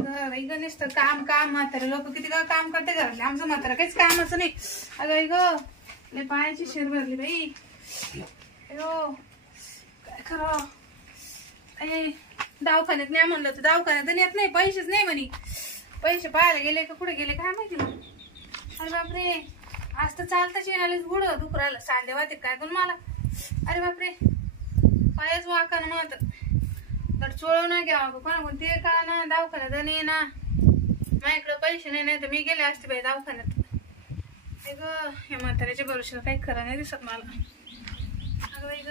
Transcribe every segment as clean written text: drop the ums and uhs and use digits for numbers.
नुसतं काम काम म्हातारे लोक किती काम करते घरातले. आमचं म्हातारा काहीच कामाचं नाही. अगं ग लय पायाची शिर भरली बाई. अयो काय खरं दवाखान्यात नाही म्हणलं तर दवाखान्यात येत नाही. पैसेच नाही म्हणे. पैसे पाहायला गेले का कुठे गेले काय माहिती. अरे बापरे आज तर चालताच येणार गुडं दुख राहिलं. सांधे वाटे काय पण मला. अरे बापरे पायच वाका ना मग तर चोळव ना घ्यावा कोणा कोणते का ना दवाखान्यात नाही ना. माझ्याकडे पैसे नाही तर मी गेले असते बाई दवाखान्यात. ग या म्हाताऱ्याच्या भरोशाला काही खरं नाही दिसत मला. अगं बाई ग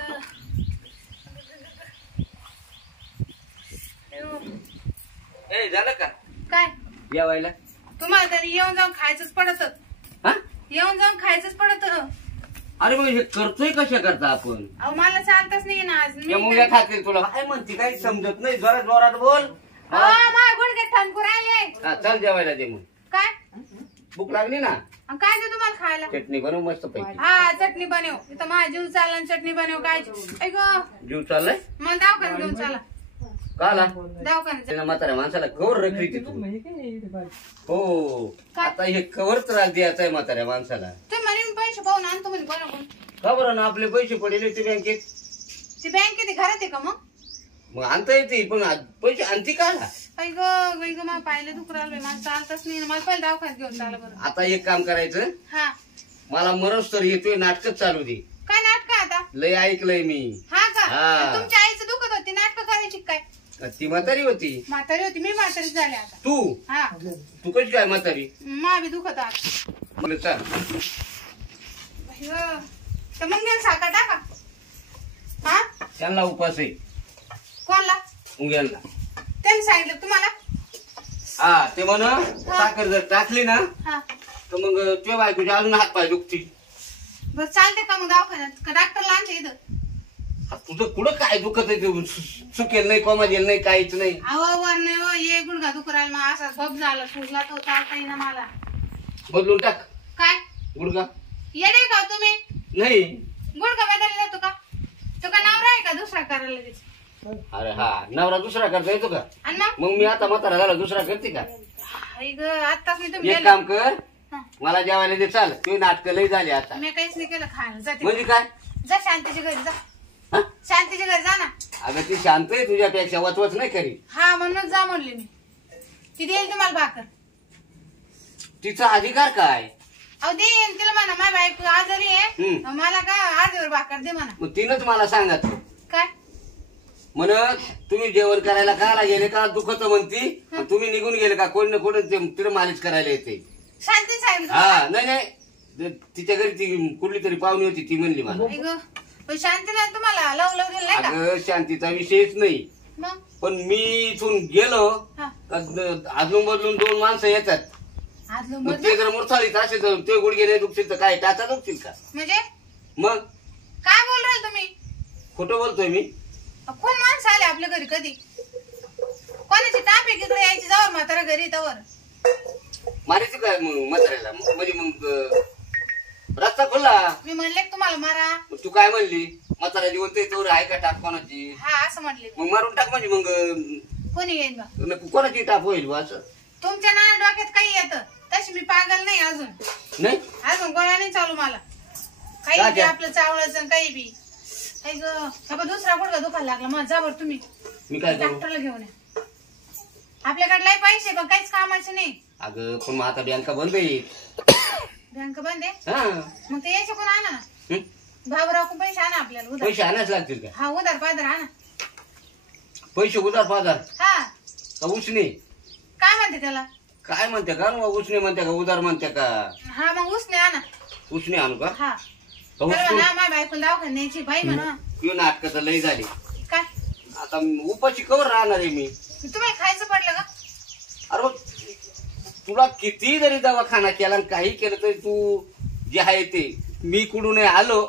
झालं का काय जेवायला. तुम्हाला तरी येऊन जाऊन खायचंच पडत. येऊन जाऊन खायचंच पडत. अरे मग हे करतोय कशा करता आपण. अहो मला चालतच नाही ना आज. मुंग्या खाते तुला काय म्हणते काही समजत नाही. जोरात जोरात बोल. माझ्या गुडघे ठणकू राहिले. चल जेवायला दे. मग काय भूक लागली ना. काय देऊ तुम्हाला खायला. चटणी बनव मस्त पैकी. हा चटणी बनव. इथं माझा जीव चालला चटणी बनव. काय जीव चाललाय मला दवाखान्यात घेऊन चला. काला दवाखान्यात म्हाताऱ्या माणसाला कवर रखली तू. हो आता हे कवर त्रास द्यायचा आहे म्हाताऱ्या माणसाला. तुम्ही म्हणे पैसे पाहून आणतो म्हणजे बनवून. का बरं ना आपले पैसे पडले ते बँकेत. ती बँकेत घरात आहे का मग आणता येते पण पैसे आणते का. मला पाहिलं दुख राहिलं मला चालतच नाही. मला पहिले दवाखान्यात घेऊन चाला बरं. आता एक काम करायचं. हा मला मरस तर येतोय नाटकच चालू दे. काय नाटक आता. लय ऐकलंय मी. हा का तुमच्या आईचं दुखत होती नाटक करायची काय. ती म्हातारी होती. म्हातारी होती मी म्हातारी झाले आता. तू हा तू कशी काय म्हातारी. मा बी दुखत आता. चल तर मग गेल साखर टाका. हा त्यांना उपास आहे. कोणला मुंग्यांना त्यांनी सांगितलं तुम्हाला. हा ते म्हण साखर जर टाकली ना तर मग तुझ्या बायकोच्या अजून हात पाय दुखतील. बरं चालते का मग दवाखान्यात का डॉक्टरला आणते इथं. तुझं कुठं काय दुखत आहे. चुकेल नाही कोमाजेल नाही काहीच नाही. अहो वर नाही हो ये गुडघा दुख राहिला. मग असा झोप झाला सुजला तो चालता येईना मला. बदलून टाक. काय गुडघा येडे का तुम्ही. नाही गुडघा बदलला जातो का. तो का नवरा आहे का दुसरा करायला लगेच. अरे हा नवरा दुसरा करता येतो का. आणि मग मी आता म्हातारा झाला दुसरा करते का. आताच मी तुम्ही एक काम कर मला जेवायला दे. चाल तू नाटक लई झाली आता. मी काहीच नाही केलं खायला जाते. म्हणजे काय जा शांतीच्या घरी जा. शांतीच्या घरी जा ना. अगं ती शांत आहे तुझ्यापेक्षा वचवच नाही करी. हा म्हणूनच जा म्हणले मी. ती देईल तुम्हाला भाकर. तिचा अधिकार काय. अहो देईन तिला म्हणा माझी बायको आजारी आहे मला का आजवर भाकर दे म्हणा. मग तिनंच मला सांगत काय म्हणत तुम्ही जेवण करायला काला गेले का दुखत म्हणती. तुम्ही निघून गेले का कोण ना कोण तिला मालिश करायला येते. शांती सांगितलं. हा नाही नाही तिच्या घरी ती कुठली तरी पाहुणी होती ती म्हणली मला. शांतीला तुम्हाला लव लव दिलं नाही का. अगं शांतीचा विषयच नाही. पण मी इथून गेलो अदलून बदलून दोन माणसं येतात. ते जर मुरसाळीत असेल तर ते गुडघे नाही दुखतील तर काय टाचा दुखतील का. म्हणजे मग काय बोल राहिले तुम्ही. खोटं बोलतोय मी. कोण माणसं आले आपल्या घरी कधी. कोणाची टाप आहे इकडे यायची जावर म्हातारा घरी तवर मारायचं काय मग म्हाताऱ्याला. म्हणजे मग रस्ता खोलला. मी म्हणले तुम्हाला मारा. तू काय म्हणली म्हातारा जिवंत तोवर आहे का टाप कोणाची. हा असं म्हटले. मग मारून टाक म्हणजे मग कोणी येईल बा. कोणाची टाप होईल असं. तुमच्या ना डोक्यात काही येतं तशी मी पागल नाही अजून. नाही अजून गोळ्या नाही चालू मला. काही बी आपलं चावळायचं काही बी. काही दुसरा गुडघा दुखायला लागला मग जा बरं तुम्ही. मी काय डॉक्टरला घेऊन या. आपल्याकडे लय पैसे पण काहीच कामाचे नाही. अगं पण मग आता बँका बंद आहे. बँक बंद आहे मग ते यायचे कोण आणा ना. भाऊराव पैसे आणा आपल्याला उधार. पैसे आणायच लागतील का. हा उधार पाधार आणा. पैसे उधार पाधार हा का उसने काय म्हणते त्याला. काय म्हणते का उसने म्हणते का उधार म्हणते का. हा मग उसने आणा. उसने आणू का. हा माझ्या बायको दवाखान्यात न्यायची बाई म्हणा. येऊन नाटक लय झाली. काय आता उपाशी कवर राहणार आहे मी. तुम्हाला खायचं पडलं का. अरे तुला किती जरी दवाखाना केला काही केलं तरी तू जे आहे ते मी कुठून आलो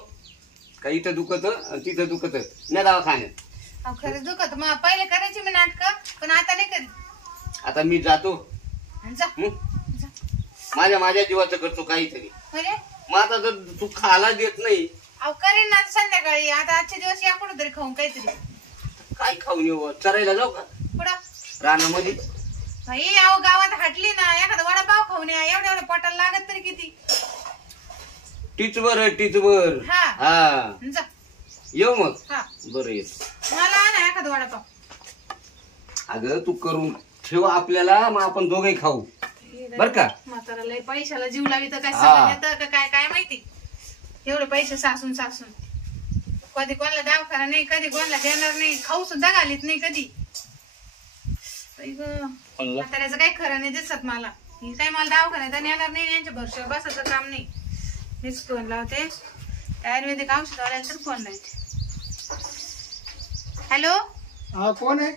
का इथं दुखत तिथं दुखत नाही दवाखान्यात. खरंच दुखत मग पहिले करायची मी नाटक पण आता नाही करीत. आता मी जातो. जा माझ्या जीवाचं करतो काहीतरी. म्हणजे मग आता जर तू खायला देत नाही. अहो करीन ना संध्याकाळी. आता आजचे दिवस या कुठं तरी खाऊन काहीतरी. काय खाऊन येऊ चरायला जाऊ का पुढं रानामध्ये. बाई अहो गावात हाटली ना एखादा वडापाव खाऊन या एवढ्या पोटाला लागत तरी किती टिचवर हा हा जा येऊ मग हा बरं येत मला आणा एखादा वडापाव अगं तू करून ठेव आपल्याला मग आपण दोघे खाऊ बर का म्हातारा लय पैशाला जीव लावी तर काय सगळं येतं का काय काय माहिती एवढे पैसे सासून कधी कोणाला दवाखाना नाही कधी कोणाला देणार नाही खाऊ सुद्धा घालीत नाही कधी म्हाताऱ्याचं काही खरं नाही दिसत मला ही काही मला दवाखान्यात नेणार नाही यांच्या भरशावर बसायचं काम नाही मीच फोन लावते आयुर्वेदिक औषधवाल्याला तर फोन लावते हॅलो हा कोण आहे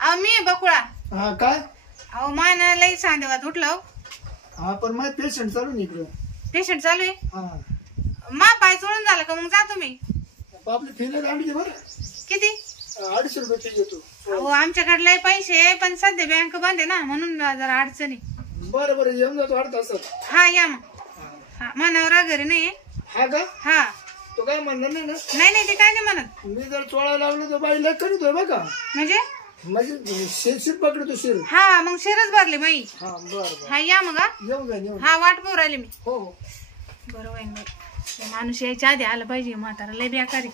अहो मी बकुळा हा काय अहो मान लई सांदेवात उठलो हा पण माझं पेशंट चालू ना इकडं पेशंट चालू आहे हा मा पाय चोळून झालं का मग जा तुम्ही आपली फीला आणली बरं किती 250 रुपये फी घेतो अहो आमच्याकडे लय पैसे पण सध्या बँक बंद आहे ना म्हणून जरा अडचणी बरं बरं येऊन जातो 8 तासात हा या मग हा मनावरा घरी नाही हा का हा तो काय म्हणणार नाही ना नाही ते काय नाही म्हणत मी जर चोळायला लागलो तर बाई लय करीतोय बघा म्हणजे शिर पकडतो शिर हा मग शिरच भरली बाई हा बरं हा या मग येऊन जा येऊन हा वाट पाहू राहिली मी हो हो बरोबर आहे बाई हे माणूस यायच्या आधी आलं पाहिजे म्हातारा लय बेकारी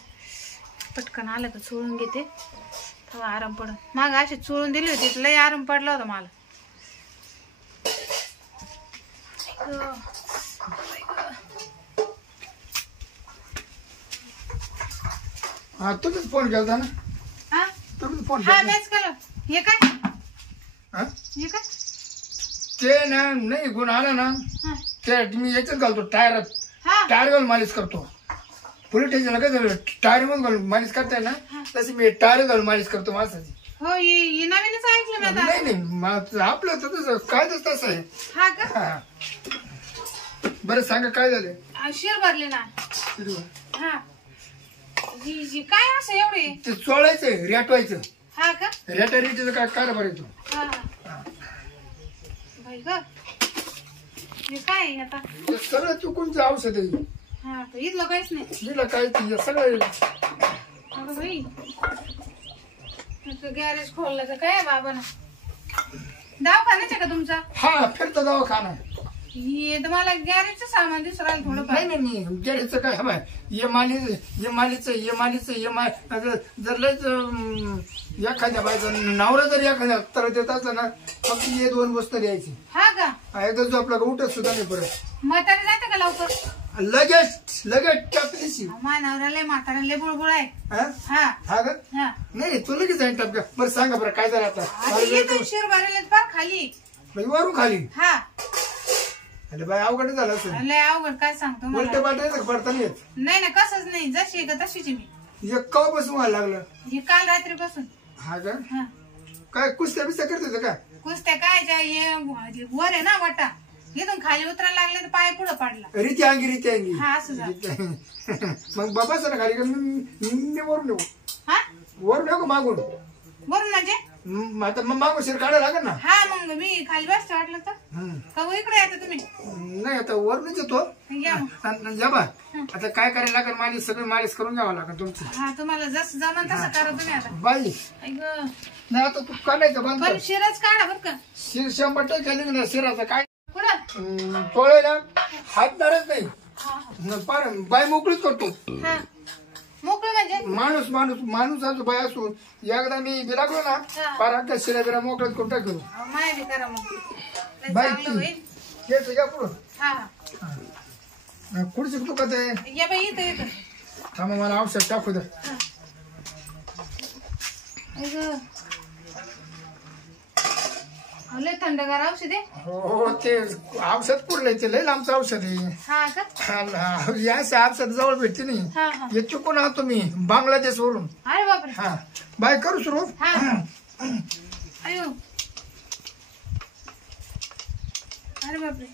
पटकन आलं का चोळून घेते तेव्हा आराम पडत माग अशी चोळून दिली होती लय आराम पडला होता मला हा तुम्हीच फोन केला ना हा तुम्हीच फोन हा केला मॅच केलं हे काय हा हे काय ते ना नाही गुण आला ना हा ते मी याच्यात घालतो टायरात हा टायर घालून मालिश करतो पोलीस स्टेशनला काय झालं टायर मग घालून मालिश करताय ना तशी मी टायर घालून मालिश करतो माणसाची हो हे नवीनच ऐकलं मी आता नाही नाही आपलं तर तसं काय तसं आहे हा का हा. बरं सांगा काय झालं शिर भरले ना हा जी काय असं एवढे ते चोळायचं रेटवायचं हा का रेटारीचं काय कारभार येतो हा हा बाई ग हे काय आहे आता ते सगळं चुकूनचं औषध आहे हा तर इथलं काहीच नाही हिला काय ते सगळं अगं बाई गॅरेज खोललं का काय बाबा ना दवाखान्याच का तुमचा हा फिरता दवाखाना हे तर मला गॅरेजचं सामान दिसू राहिलं थोडं नाही नाही गेल्याचं काय हवाय जर लयच एखाद्या बायचा नवरा जर एखाद्या तर देत असला ना फक्त हे 2 वस्तू द्यायची हा का एकदा जो आपला उठत सुद्धा नाही परत म्हातारे जाते का लवकर लगेच टाकलीशी मानावराला म्हाताऱ्याला बुळबुळ आहे हा हा का हा नाही तू लगेच जाईन टपका बरं सांगा बरं काय झालं आता येतो शिर भरले फार खाली वरून खाली हा अरे बाय अवघड झालं असं लय अवघड काय सांगतो मला उलट पाठ पडता नाही येत नाही कसंच नाही जशी का तशीच मी एक कवापासून व्हायला लागलं हे काल रात्रीपासून हा का हा काय कुस्त्या बिस्त्या करत होतं का कुस्त्या काय वर आहे ना वाटा इथून खाली उतरायला लागले तर पाय पुढं पाडला रीती अंगी हा असं झालं मग बाबाच ना खाली का मी वरून येऊ हा वरून येऊ का मागून बरं म्हणजे आता मग मागून शिर काढायला लागेल ना हा मग मी खाली बसते वाटलं तर का हो इकडे येतं तुम्ही नाही आता वरूनच येतो या मग. या बा आता काय करायला लागेल मालिश सगळी मालिश करून घ्यावं लागेल तुमची हा तुम्हाला जसं जमन तसं करा तुम्ही आता बाई ऐक नाही आता तू काढायचं बंद पण कर शिरच काढा बर का शिर 100% ना शिराचा काय कुठं तोळायला हात धरत नाही हा पार बाय मोकळीच करतो हा मोकळं म्हणजे माणूस असो बाय असो एकदा मी लागलो ना पार अख्या शिरा बिरा मोकळत करून टाकतो माय बी करा मग लय बाई चांगलं होईल तेच या पुढं हा खुर्ची दुखत आहे या बाई येतं येतं थांबा मला औषध टाकू दे ऐक लय थंडगार औषध आहे हो ते औषध पुरलंय ते लय लांबचं औषध आहे हा का याच औषध जवळ भेटते नाही हा हा हे चुकून आहोत मी बांगलादेश वरून अरे बापरे हा बाय करू सुरू हा अयो अरे बापरे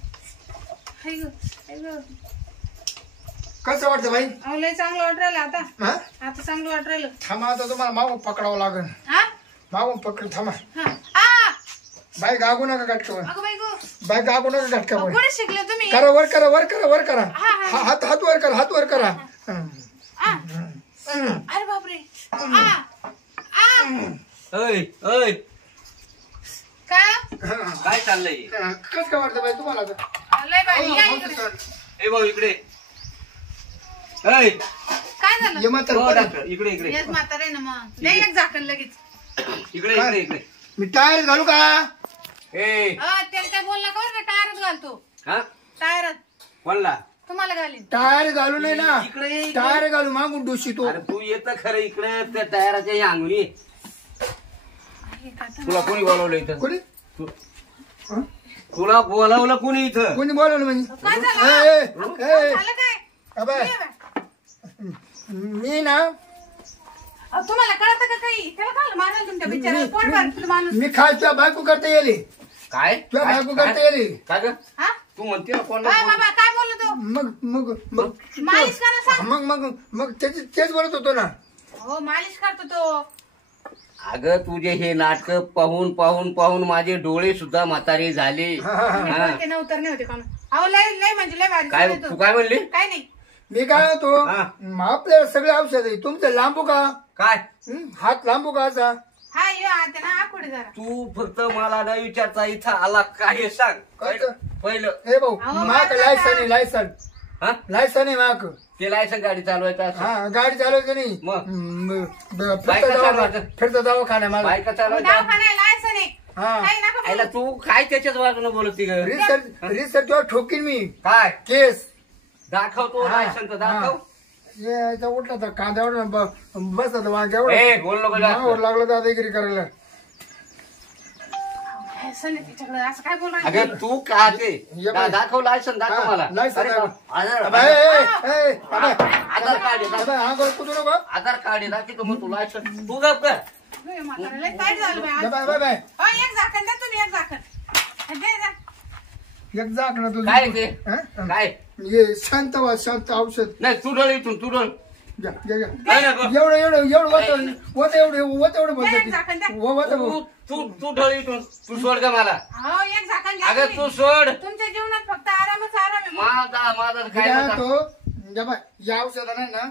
कसं वाटतं बाई अहो लय चांगलं वाट राहिलं आता हा आता चांगलं वाट राहिलं थांबा आता तुम्हाला मागून पकडावं लागेल हा मागून पकड थांबा हा आ बाई गागू नका गटकावर अगं बाई गो बाई गागू नका गटकावर कुठे शिकले तुम्ही करा वर करा हात हात वर करा अरे बापरे आ आ ओय ओय का काय चाललंय? कस काय वाटतं बाई तुम्हाला आता? लय भारी या इकडे. ए भाऊ इकडे. ऐ, काय झालं? ये म्हातारं हो, कोण आहे? डॉक्टर इकडे इकडे येस म्हातारे ना मग लय एक झाकण लगेच. इकडे इकडे इकडे. मी टायर घालू का? ए त्याला काय बोलला का बरं? टायरच घालतो. हा टायरच कोणला? तुम्हाला घालीन. टायर घालू नाही ना, इकडे इकडे. टायर घालू मागून डोशी तो. अरे तू येत खरं इकडे त्या टायराच्या या अंगणी. तुला कोणी बोलवलं इथं? कोणी तुला बोलावलं कोणी इथं? कोणी बोलवलं म्हणजे? काय झालं? ए, ए, ए, झालं काय? अबे, ये बा. मी ना तुम्हाला कळतं का काही? त्याला काय मारायला तुमच्या बिचाराला? पोट भरतं माणूस. मी खास तुझ्या बायको करता येईल, काय तुझ्या बायको करता येईल. काय ग? हा? तू म्हणते ना कोणाला काय बोल- बाबा काय बोललो तू? मग मग मग मालिश करा सांग. मग तेच बोलत होतो ना. हो मालिश करतो तो. अगं तुझे हे नाटक पाहून पाहून पाहून माझे डोळे सुद्धा म्हातारे झाले. हा. ते नव्हतं नाही होते का? अहो लय लय म्हणजे लय भारी काय चालू तू तो. काय म्हणली? काय नाही. मी काय होतो हा. आपल्याला सगळे औषध आहे, तुमचं लांबू का? काय हात लांबू का असा? हा ये आता ना आकुडे जरा. तू फक्त मला न विचारता इथं आला काय हे सांग. काय तर? पहिलं हे भाऊ अहो, माक माझं लायसन काय? आहे, लायसन हा लायसन आहे माक. ते लायसन गाडी चालवायचं असं. हा गाडी चालवायचं नाही. मग? फिरता चालवायचं. फिरता दवाखाना मला. बायका चालवायचं. दवाखाना लायसन आहे. हा काही नका आयला बोलू. तू काय त्याच्याच बाजूने बोलती ग? रिसर्च तुला ठोकीन मी काय केस. दाखवतो हा. लायसन तर दाखव. याचा उठला तर कांद्यावर बस आता वांग्यावर ए बोल नको जास्त. मागावर लागलं दादागिरी करायला. लायसन आहे तिच्याकडे असं काय बोलू अगं तू का ते ये बाई. दाखव लायसन दाखव हा, मला. लायसन अरे दाखव. आधार अबे, ए, ए, अबे, आधार कार्ड आहे, अबे, अंगावर कुठू नको. आधार कार्ड आहे दाखव मग तू लायसन तू गप कर. म्हातारा लय टाईट झालं बाई आज. बाय बाय बाय हो, एक झाकण द्या तुम्ही एक झाकण. दे जा. एक जाक ना तुझं. काय ते हा? काय ये शांत वा शांत औषध नाही तू डळ इथून तू डळ. घ्या, घ्या, घ्या. नाही, नाही, एवढं एवढं एवढं वत एवढं द्या एक झाकण द्या. तू तू तू डळ इथून तू सोड का मला. हो एक झाकण घ्या अगं तुम्ही. तू सोड. तुमच्या जीवनात फक्त आरामच आराम आहे मग. माझा काय काय होता? तो या बाय या औषधा नाही ना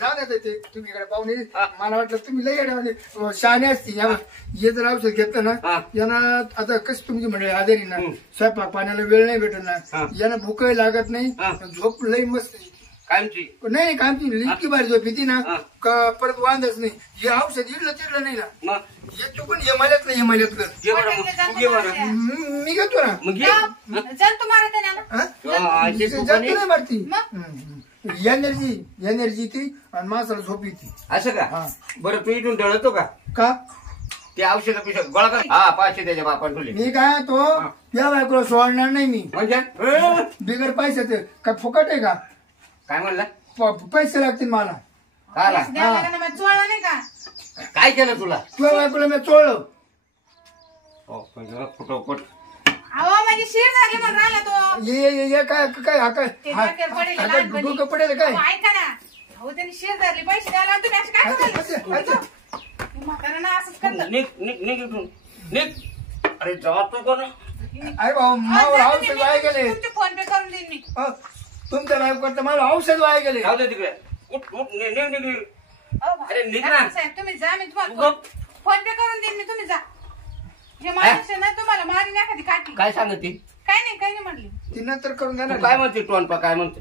जाऊ द्या ते तुम्ही इकडे पाहुणे. हा. मला वाटलं तुम्ही लई येड्या शहाणे असतील. या बाय, हे जर औषध घेतलं ना हा. यांना आता कशी तुमची म्हणजे आजारी ना हम्म. स्वयंपाक पाण्याला वेळ नाही भेटत हा. ना, यांना भूकही लागत नाही, हा. झोप लई मस्त येते. कायमची नाही कामची इतकी भारी झोप येते ना हा. का परत वांदच नाही. हे औषध इडलं तिडलं नाही ना, मग हे चुकून हिमालयातलं हिमालयातलं घे बरं मग तू घे बरं. मी घेतो ना. मग घे. चल तुम्हाला त्याने ना. हा? हा, ते जास्त झोपाने? नाही मारती. मग? एनर्जी ती आणि माणसाला झोप येते. असं का हा. बरं तू इथून डळतो का का ते औषध पिशा गोळा कर. हा 500 त्याच्या बापान तुले मी काय तो हा. या बायकोला सोडणार नाही मी म्हणजे बिगर पैशाचे. काय फुकट आहे का? काय म्हणला पैसे लागतील मला. काला पैसे द्यायला लागेल ना, मग चोळलं नाही का? काय केलं तुला तुझ्या बायकोला मी चोळलं. फुटोफुट अहो माझी शिर झाली म्हणून राहिला तो. ये काय काय हा काय ते हा- डोक्यावर पडेल हा काय लहानपणी. डोकं पडेल काय? अहो, ऐका ना. अहो त्यांनी शिर धरली पैसे द्यायला आणि तुम्ही असं काय करायला? म्हातारा ना असंच करतं. निघ निघ निघ इथून निघ. अरे जातो कोण अरे भाऊ मावर जा औषध तुम्ही, वाया मी गेले. तुमचे फोन पे करून देईन मी. तुमच्या बायको करता मला औषध वाया गेले. जाऊ दे तिकडे उठ उठ निघ निघ निघ निघ. अहो, अरे निघ ना. डॉक्टर साहेब तुम्ही जा, मी तू तुम्हाला गप. फोन पे करून देईन मी, तुम्ही जा. हे माणूस आहे ना तुम्हाला मारी नाही एखादी काठी. काय सांगते काय नाही म्हणली. ती नंतर करून तू देणार. काय म्हणते टोनपा काय म्हणते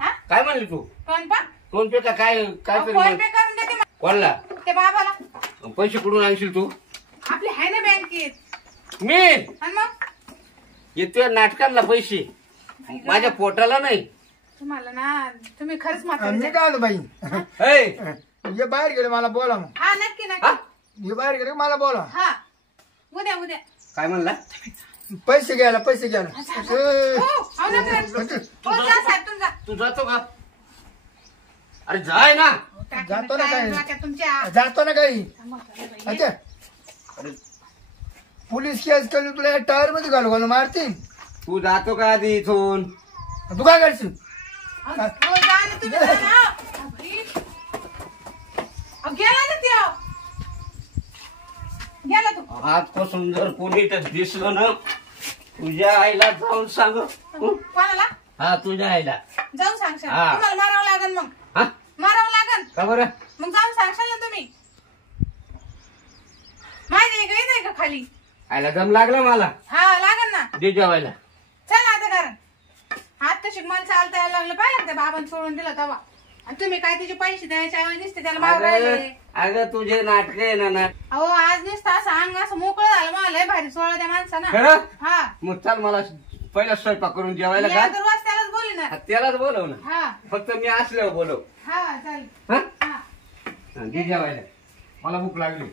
हा काय म्हणली तू फोन पा टोन पे का काय काय तरी फोन म्हण. पे करून देते मग. कोणला ते बाबाला पैसे कुठून आणशील तू आपले आहे ना बँकेत. मी आणि मग येतोय नाटकांना पैसे माझ्या पोटाला नाही. तुम्हाला ना तुम्ही खरंच मी म्हातारे. काय होतं बाई ऐ, हे बाहेर गेले मला बोला मग. हा नक्की हा? नक्की. हे बाहेर गेले मला बोला. हा उद्या उद्या. काय म्हणला पैसे घ्यायला पैसे घ्यायला. हो, हो ना खरं. हो, जा साहेब तुम्ही जा. तू जातो का अरे जाय ना जातो ना काय? तुमच्या जातो ना काही. म्हाताऱ्या बाई. अच्छा अरे पोलीस केस केली तुला टायर मध्ये घालू घालून मारतील. तू जातो का आधी इथून तू काय करशील? हो, जा ना तुम्ही जा ना. अहो, बाई. अहो, गेला ना त्यो. गेला तो. आजपासून जर कोणी तर दिसलं ना तुझ्या आईला जाऊन सांग कोणाला हा तुझ्या आईला जाऊन सांगशाल. हा. तुम्हाला मारावं लागेल मग. हा मारावं लागेल का बरं मग जाऊन सांगशाल ना तुम्ही. माझ्या इकडे नाही का खाली. आईला दम लागला मला हा दे जेवायला. चल आता कारण हात तशी मला चालता यायला लागलं पाहिलं त्या बाबांनी सोडून दिलं तेव्हा. आणि तुम्ही काय तिचे पैसे द्यायच्या ऐवजी दिसते त्याला माग राहिले. अगं तुझे नाटक आहे ना. अहो आज दिसतं असं अंग असं मोकळं झालं मला लय भारी सोळा त्या माणसानं. खरं? हा मग चाल मला पहिला स्वयंपाक करून जेवायला मी का. आता रोज त्यालाच बोलणार. त्यालाच बोलव ना. हा फक्त मी असल्यावर बोलव. हा चालेल. हा हा दे जेवायला, मला भूक लागली.